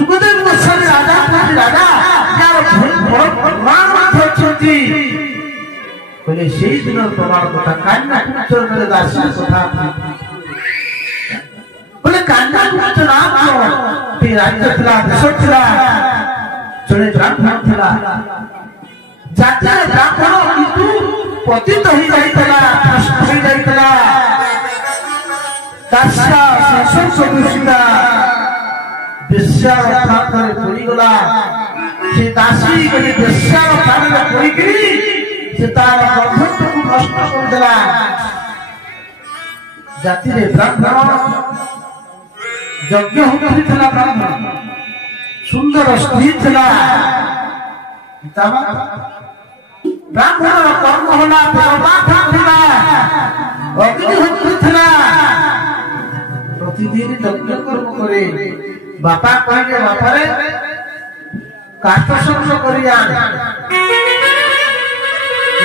सुखदेव गोस्वामी राजा राजा यार बोले से दिन प्रमाण कथा कान्ना कुचर दासी कथा बोले कान्ना कुचर नाम राज्य थिला देश थिला जड़े ब्राह्मण थिला जाति ब्राह्मण किंतु पतित हो जाइतला नष्ट हो जाइतला दास्या संसर्ग सदृशिता बेश्यार पाखरे पड़ी गला से दासी गली बेश्यार पाखरे पड़ी गई से तार बंधुत्व को नष्ट कर देला जाति रे ब्राह्मण यज्ञ होती थिला ब्राह्मण सुंदर स्त्री थिला ब्राह्मण कर्म होला परमात्मा थिला अग्नि होती थिला प्रतिदिन यज्ञ कर्म करे बापा कहले बापा रे काष्ठ संग्रह करिया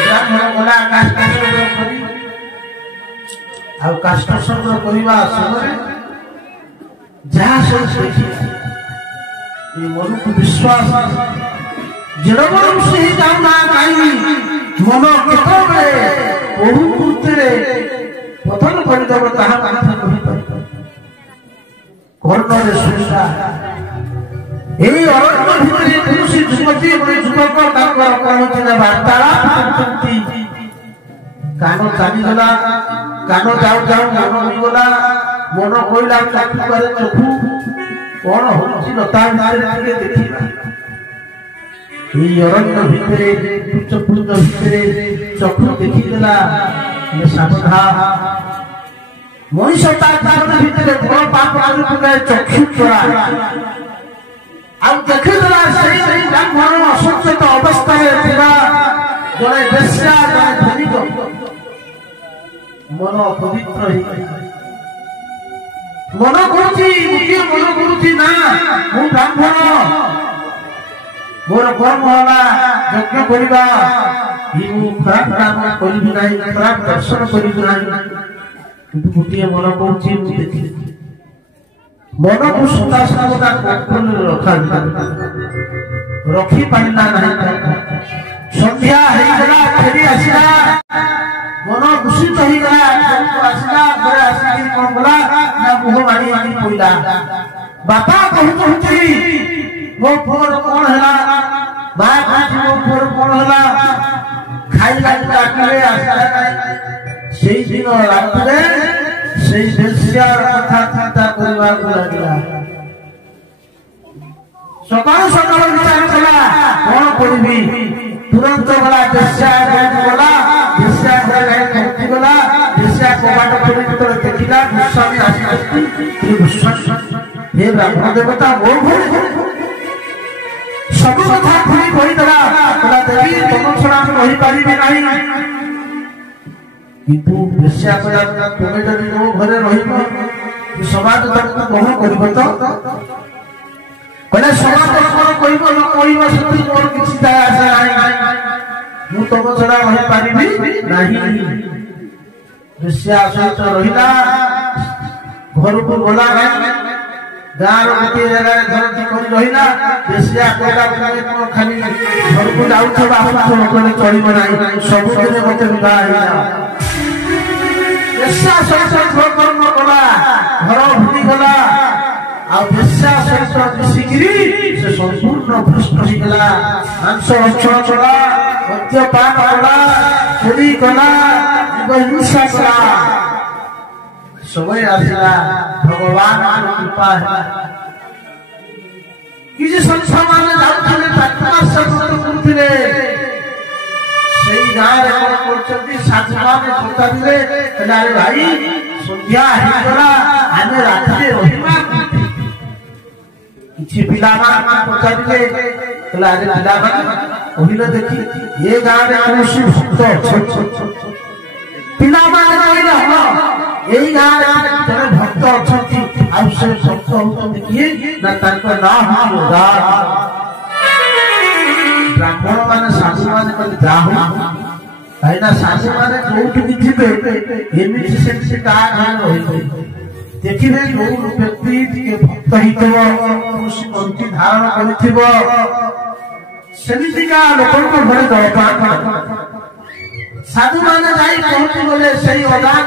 ब्राह्मण गला काष्ठ संग्रह करी आ काष्ठ संग्रह करिवा समय जहाँ सब देखी ये मन को विश्वास जड़बड़ से ही जाना नहीं मन केतबे बहु कृत्य पतन कर देव ताहा कथा कहि पारि कर्ण रे सुनिता एई अरण्य भितरे तुलसी जुमती बड़े जुमक ताकर कहउथिना वार्तालाप करथि कानो चाली गला कानो जाऊ जाऊ कानो निगला मन कोइला चाकू करे चखु कोन होछि लता भितरे देखिबा এই অরণ্য ভিতরে উচ্চপুঞ্জ ভিতরে চক্ষু দেখিদেলা সাবধা মনীষ তার জীবন ভিতরে বড় পাপ আলুপুরে চক্ষু চোরা আর দেখিদেলা সেই ব্রাহ্মণ অসংযত অবস্থায় ଥିବା জনে বেশ্যা জনে ধনিক মন পবিত্র হয়ে মন করুছি না মু ব্রাহ্মণ मोर कर्म होला यज्ञ करिबा हिमु खराब काम करिबि नाही खराब दर्शन करिबि नाही किंतु गोटिए मन कहूची मु देखि मन को सदा सर्वदा कंट्रोल रखी पाइला नाही संध्या हेई गला फेरी आसिला मन दूषित होई गला जब आसिला घरे आसी कोन गला ना मुह मारी मारी पइला बापा कहूची वो फोर कौन है बाप वो फोर कौन है खाइला काटले आसा सेई दिन रातरे सेई बेश्यार कथा चिंता करबा को लागला सकाळ सकाळ विचार कला कोन करबी तुरंत गला बेश्या गला बेश्या गला करती गला बेश्या कबाट खोली तो देखिला गोस्वामी आसी हे ब्राह्मण देवता वो सब कथा खुली कहीदेला कहला देवी तुम छड़ा रही पारि नहीं किंतु बेश्या कहला तुम जदि मो घरे रहिब समाज तुमको कह करब तो कहले समाज तुम कहब न कहब सती मोर किछि दाय आसे नहीं मु तुम छड़ा रही पारि नहीं बेश्या सहित रहिला घर को गला नहीं गाँव गोटे जगह घर कर रहा बेसिया कहला खाली घर को जाऊ कहले चलो ना सबुदिन मत बेश्या सहित कर्म कला घर भूली गला आ बेश्या सहित मिसिकी से संपूर्ण भ्रष्ट होगला मांस भक्षण कला मद्यपान कला चोरी कला हिंसा कला समय आसला भगवान कृपा है किसी संस्था माने जाउथिले प्रार्थना सत्संग करथिले सेई गाय रे कोन करछथि साधुमा में जोता दिले कहला रे भाई संध्या हेगला आमे रातिरे रहिबा किछि पिलामा जोता दिले कहला रे पिलामा ओहिलो देखि ये गाय रे कृषि भक्त पिलामा कहला ह यही गाँव जड़े भक्त अच्छा से भक्त होती किए ना नाम ब्राह्मण मान साधु मान जाऊ कहीं साधु मान जो थे एमती से देखिए जो व्यक्ति के भक्त तुलसी पंक्ति धारण करमिका लोक घरे जलपान साधु मैंने जाई पहुंची गले से अदान